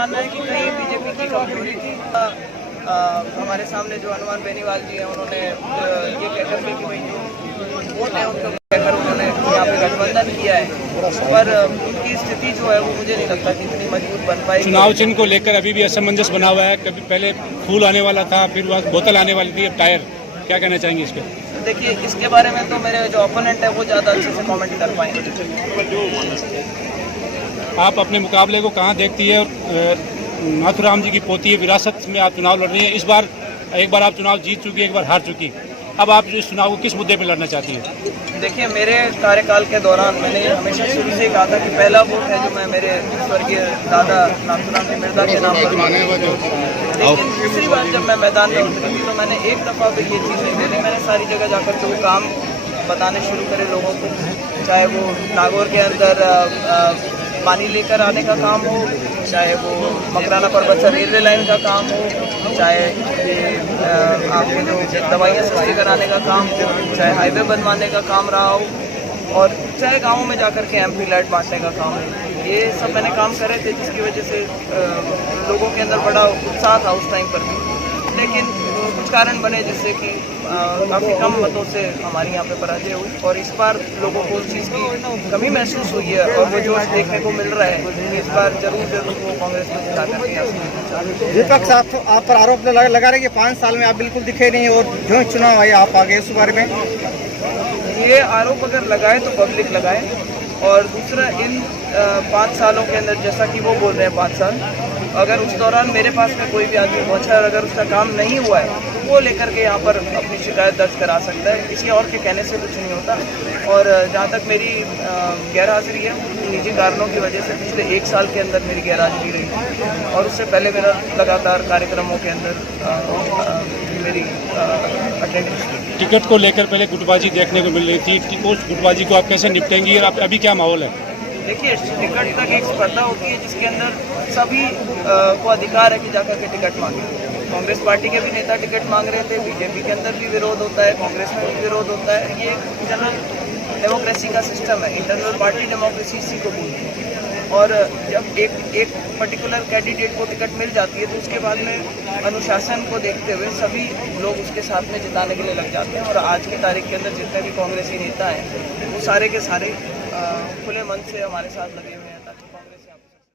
मानना है कि कहीं बीजेपी की कमजोरी थी। हमारे सामने जो हनुमान बेनीवाल जी हैं, उन्होंने ये कहकर के कि भाई जो वोट है उनको कहकर उन्होंने यहाँ पे गठबंधन किया है, पर उनकी स्थिति जो है वो मुझे नहीं लगता कि इतनी मजबूत बन पाएगी। चुनाव चिन्ह को लेकर अभी भी असमंजस बना हुआ है, कभी पहले फूल आने वाला था, फिर वहाँ बोतल आने वाली थी, अब टायर। क्या कहना चाहेंगे इस पर? देखिए, इसके बारे में तो मेरे जो ओपोनेंट है वो ज़्यादा अच्छे से कमेंट कर पाएंगे। आप अपने मुकाबले को कहाँ देखती है? नाथुराम जी की पोती है, विरासत में आप चुनाव लड़ रही हैं। इस बार एक बार आप चुनाव जीत चुकी, एक बार हार चुकी, अब आप इस चुनाव को किस मुद्दे पर लड़ना चाहती हैं? देखिए, मेरे कार्यकाल के दौरान मैंने हमेशा शुरू से कहा था कि पहला वोट है जो मैं मेरे स्वर्गीय दादा नाथुराम जी मिर्जा के नाम पर। लेकिन दूसरी बार जब मैं मैदान में उतरी तो मैंने एक दफ़ा भी ये चीज़ नहीं बोली। मैंने सारी जगह जाकर जो काम बताने शुरू करे लोगों को, चाहे वो नागौर के अंदर पानी लेकर आने का काम हो, चाहे वो मकराना पर्वत से रेलवे लाइन का काम हो, चाहे आपके जो दवाइयाँ सस्ती कराने का काम हो, चाहे हाईवे बनवाने का काम रहा हो, और चाहे गाँवों में जाकर के एमपी लाइट बांटने का काम है। ये सब मैंने काम करे थे, जिसकी वजह से लोगों के अंदर बड़ा उत्साह था उस टाइम पर भी। लेकिन कुछ कारण बने जिससे कि काफ़ी कम मतों से हमारी यहाँ पे पराजय हुई, और इस बार लोगों को उस चीज़ की कमी महसूस हुई है, और वो जो देखने को मिल रहा है इस बार जरूर वो कांग्रेस को जिता करके। विपक्ष आप पर आरोप लगा रहे कि 5 साल में आप बिल्कुल दिखे नहीं, और जो चुनाव आए आप आगे उस बारे में? ये आरोप अगर लगाए तो पब्लिक लगाए, और दूसरा इन 5 सालों के अंदर जैसा कि वो बोल रहे हैं 5 साल, अगर उस दौरान मेरे पास में कोई भी आदमी पहुंचा है और अगर उसका काम नहीं हुआ है तो वो लेकर के यहाँ पर अपनी शिकायत दर्ज करा सकता है। किसी और के कहने से कुछ नहीं होता। और जहाँ तक मेरी गैर हाजिरी है, निजी कारणों की वजह से पिछले 1 साल के अंदर मेरी गैर हाजिरी रही, और उससे पहले मेरा लगातार कार्यक्रमों के अंदर मेरी अटेंडेंस थी। टिकट को लेकर पहले गुटबाजी देखने को मिल रही थी, उस गुटबाजी को आप कैसे निपटेंगी और अभी क्या माहौल है? देखिए, टिकट तक एक स्पर्धा होती है जिसके अंदर सभी को अधिकार है कि जाकर के टिकट मांगे। कांग्रेस पार्टी के भी नेता टिकट मांग रहे थे, बीजेपी के अंदर भी विरोध होता है, कांग्रेस में भी विरोध होता है। ये जनरल डेमोक्रेसी का सिस्टम है, इंटरनल पार्टी डेमोक्रेसी इसी को बोलती है। और जब एक पर्टिकुलर कैंडिडेट को टिकट मिल जाती है तो उसके बाद में अनुशासन को देखते हुए सभी लोग उसके साथ में जिताने के लिए लग जाते हैं। और आज की तारीख के अंदर जितने भी कांग्रेसी नेता हैं वो सारे के सारे खुले मन से हमारे साथ लगे हुए हैं।